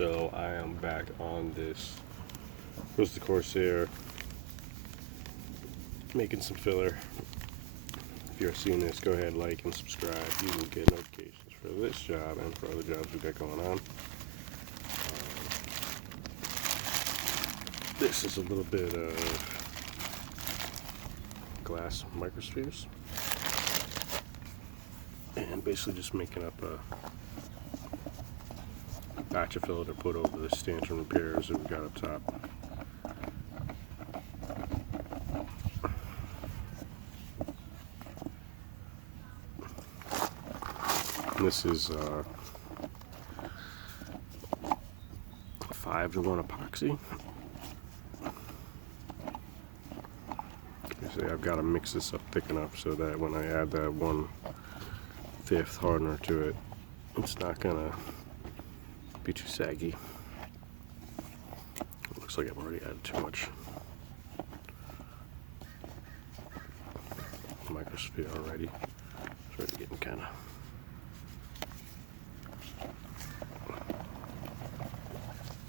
So I am back on this Bristol corsair, making some filler. If you're seeing this, go ahead, like and subscribe. You will get notifications for this job and for other jobs we got going on. This is a little bit of glass microspheres, and basically just making up a batch of filler to put over the stanchion repairs that we got up top. And this is 5-to-1 epoxy. See, I've got to mix this up thick enough so that when I add that 1/5 hardener to it, it's not gonna be too saggy. It looks like I've already added too much microsphere already. It's already getting kind of